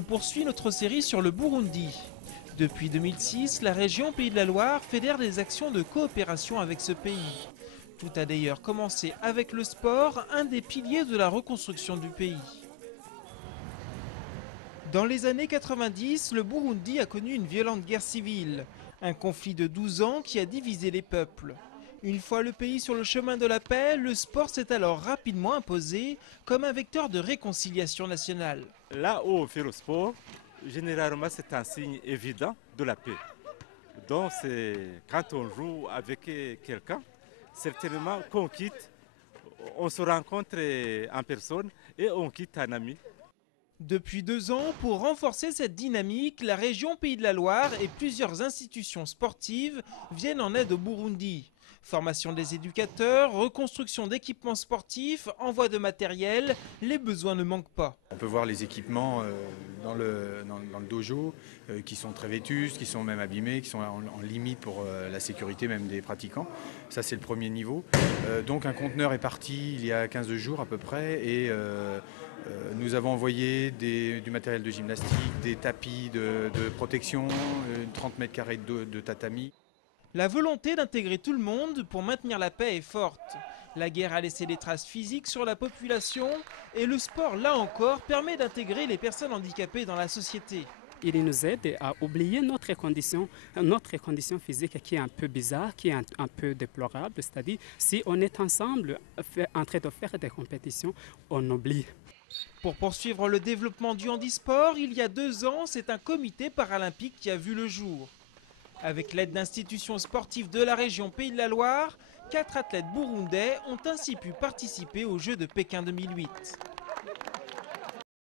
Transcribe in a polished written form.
On poursuit notre série sur le Burundi. Depuis 2006, la région Pays de la Loire fédère des actions de coopération avec ce pays. Tout a d'ailleurs commencé avec le sport, un des piliers de la reconstruction du pays. Dans les années 90, le Burundi a connu une violente guerre civile, un conflit de 12 ans qui a divisé les peuples. Une fois le pays sur le chemin de la paix, le sport s'est alors rapidement imposé comme un vecteur de réconciliation nationale. Là où on fait le sport, généralement c'est un signe évident de la paix. Donc quand on joue avec quelqu'un, certainement qu'on quitte, on se rencontre en personne et on quitte un ami. Depuis 2 ans, pour renforcer cette dynamique, la région Pays de la Loire et plusieurs institutions sportives viennent en aide au Burundi. Formation des éducateurs, reconstruction d'équipements sportifs, envoi de matériel, les besoins ne manquent pas. On peut voir les équipements dans le dojo qui sont très vétustes, qui sont même abîmés, qui sont en limite pour la sécurité même des pratiquants. Ça c'est le premier niveau. Donc un conteneur est parti il y a 15 jours à peu près et nous avons envoyé du matériel de gymnastique, des tapis de protection, 30 mètres carrés de tatami. La volonté d'intégrer tout le monde pour maintenir la paix est forte. La guerre a laissé des traces physiques sur la population et le sport, là encore, permet d'intégrer les personnes handicapées dans la société. Il nous aide à oublier notre condition physique qui est un peu bizarre, qui est un peu déplorable. C'est-à-dire, si on est ensemble en train de faire des compétitions, on oublie. Pour poursuivre le développement du handisport, il y a 2 ans, c'est un comité paralympique qui a vu le jour. Avec l'aide d'institutions sportives de la région Pays de la Loire, 4 athlètes burundais ont ainsi pu participer aux Jeux de Pékin 2008.